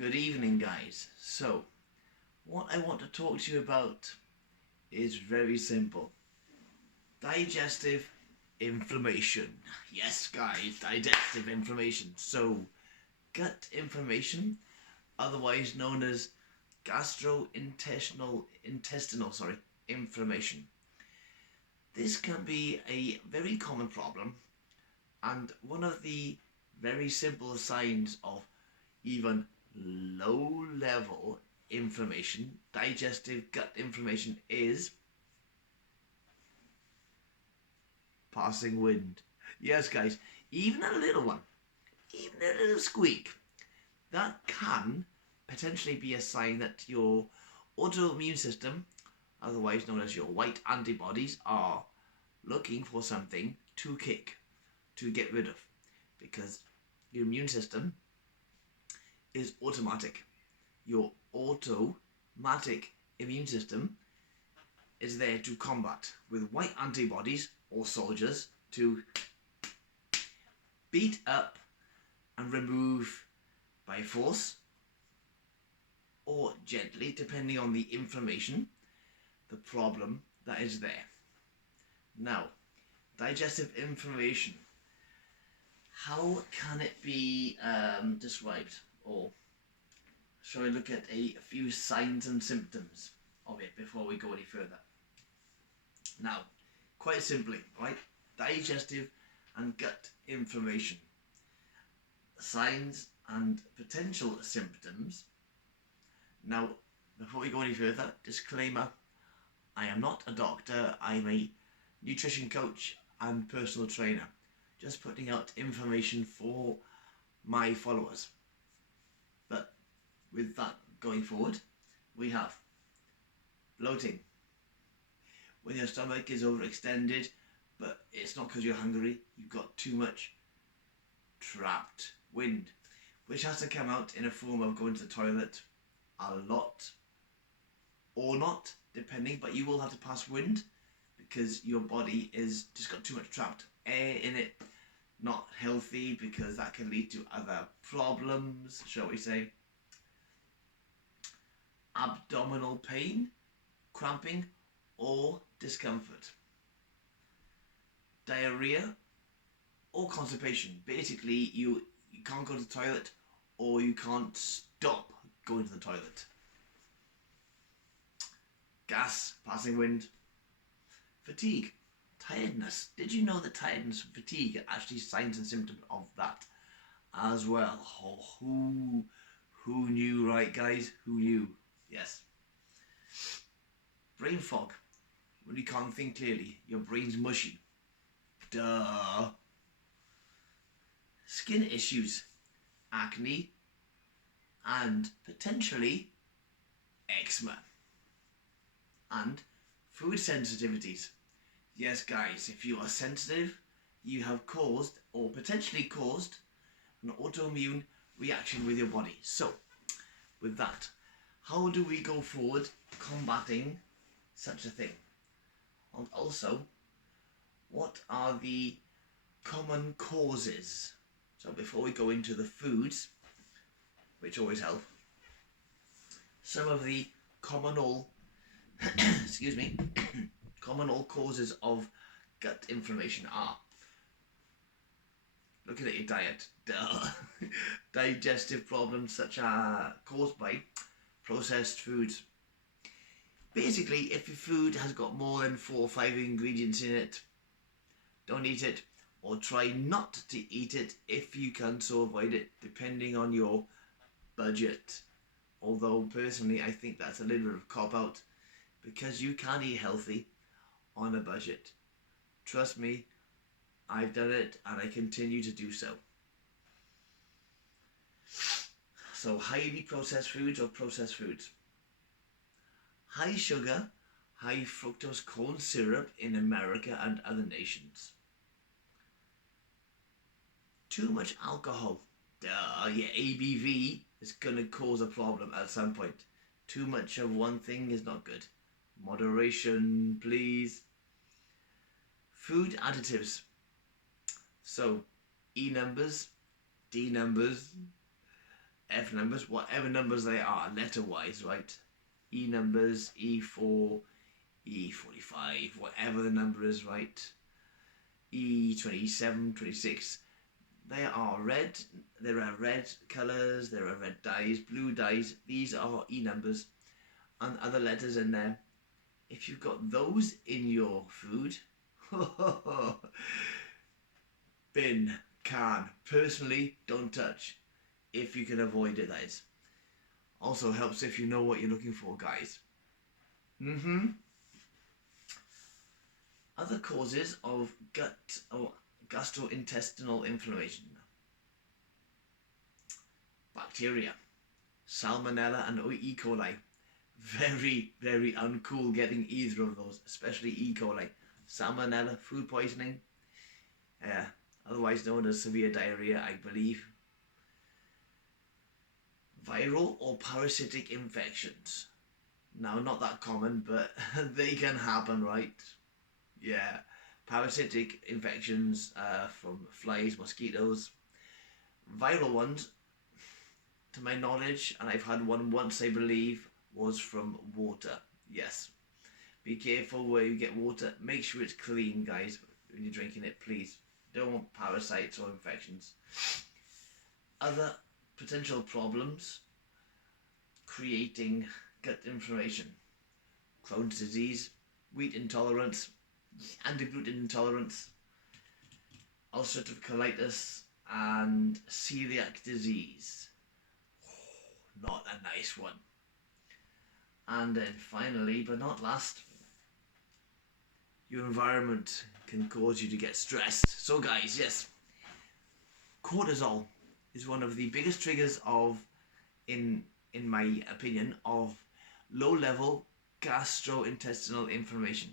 Good evening, guys. So, what I want to talk to you about is very simple. Digestive inflammation. Yes, guys, digestive inflammation. So, gut inflammation, otherwise known as gastrointestinal inflammation. This can be a very common problem, and one of the very simple signs of even low level inflammation, digestive gut inflammation, is passing wind. Yes, guys, even a little one, even a little squeak, that can potentially be a sign that your autoimmune system, otherwise known as your white antibodies, are looking for something to kick, to get rid of, because your immune system is automatic. Your automatic immune system is there to combat with white antibodies or soldiers to beat up and remove by force or gently, depending on the inflammation, the problem that is there. Now, digestive inflammation. How can it be described? Or shall we look at a few signs and symptoms of it before we go any further? Now, quite simply, right? Digestive and gut inflammation. Signs and potential symptoms. Now, before we go any further, disclaimer, I am not a doctor, I'm a nutrition coach and personal trainer. Just putting out information for my followers. But with that going forward, we have bloating. When your stomach is overextended, but it's not because you're hungry, you've got too much trapped wind, which has to come out in a form of going to the toilet a lot or not, depending, but you will have to pass wind because your body is just got too much trapped air in it. Not healthy, because that can lead to other problems, shall we say. Abdominal pain, cramping, or discomfort. Diarrhea or constipation. Basically, you can't go to the toilet or you can't stop going to the toilet. Gas, passing wind. Fatigue. Tiredness. Did you know that tiredness and fatigue are actually signs and symptoms of that as well? Oh, who knew, right, guys? Who knew? Yes. Brain fog. When you can't think clearly, your brain's mushy. Duh. Skin issues, acne, and potentially eczema. And food sensitivities. Yes, guys, if you are sensitive, you have caused or potentially caused an autoimmune reaction with your body. So, with that, how do we go forward combating such a thing? And also, what are the common causes? So before we go into the foods, which always help, some of the commonal commonal causes of gut inflammation are: looking at your diet, digestive problems such as caused by processed foods. Basically, if your food has got more than 4 or 5 ingredients in it, don't eat it, or try not to eat it if you can so avoid it, depending on your budget. Although personally I think that's a little bit of a cop-out, because you can eat healthy on a budget. Trust me, I've done it and I continue to do so. So highly processed foods or processed foods. High sugar, high fructose corn syrup in America and other nations. Too much alcohol. Your ABV is going to cause a problem at some point. Too much of one thing is not good. Moderation, please. Food additives. So, E numbers, D numbers, F numbers, whatever numbers they are, letter-wise, right? E numbers, E4, E45, whatever the number is, right? E27, 26. They are red. There are red colours, there are red dyes, blue dyes. These are E numbers and other letters in there. If you've got those in your food, bin, can. Personally, don't touch. If you can avoid it, that is. Also helps if you know what you're looking for, guys. Other causes of gut or gastrointestinal inflammation. Bacteria. Salmonella and E. coli. Very, very uncool getting either of those, especially E. coli. Salmonella, food poisoning. Otherwise known as severe diarrhea, I believe. Viral or parasitic infections. Now, not that common, but they can happen, right? Yeah, parasitic infections from flies, mosquitoes. Viral ones, to my knowledge, and I've had one once, I believe, was from water. Yes. Be careful where you get water. Make sure it's clean, guys, when you're drinking it, please. Don't want parasites or infections. Other potential problems creating gut inflammation. Chrones disease, wheat intolerance, anti-gluten intolerance, ulcerative colitis, and celiac disease. Not a nice one. And then finally, but not last, your environment can cause you to get stressed. So guys, yes, cortisol is one of the biggest triggers of, in my opinion, of low-level gastrointestinal inflammation.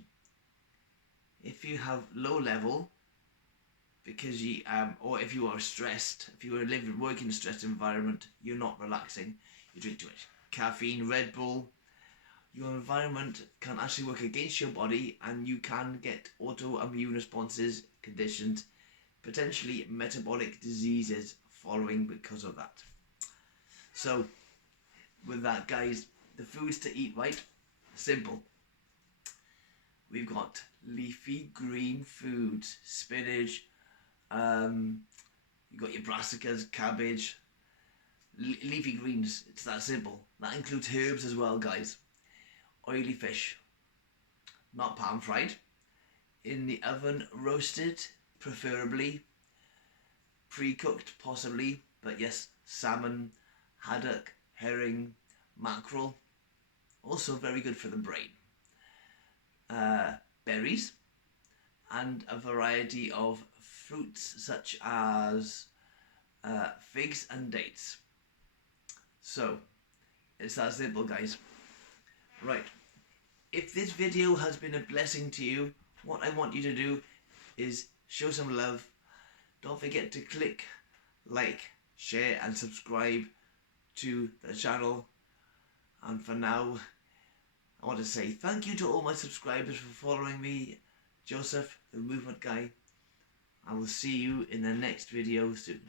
If you have low level, because you or if you are stressed, if you are working in a stressed environment, you're not relaxing, you drink too much caffeine, Red Bull, your environment can actually work against your body and you can get autoimmune responses, conditions, potentially metabolic diseases following because of that. So with that, guys, the foods to eat, right? Simple. We've got leafy green foods, spinach, you've got your brassicas, cabbage, leafy greens. It's that simple. That includes herbs as well, guys. Oily fish, not pan fried, in the oven roasted, preferably, pre-cooked possibly, but yes, salmon, haddock, herring, mackerel, also very good for the brain. Berries, and a variety of fruits such as figs and dates. So, it's that simple, guys. Right, if this video has been a blessing to you, what I want you to do is show some love. Don't forget to click like, share and subscribe to the channel. And for now, I want to say thank you to all my subscribers for following me, Joseph, the Movement Guy. I will see you in the next video soon.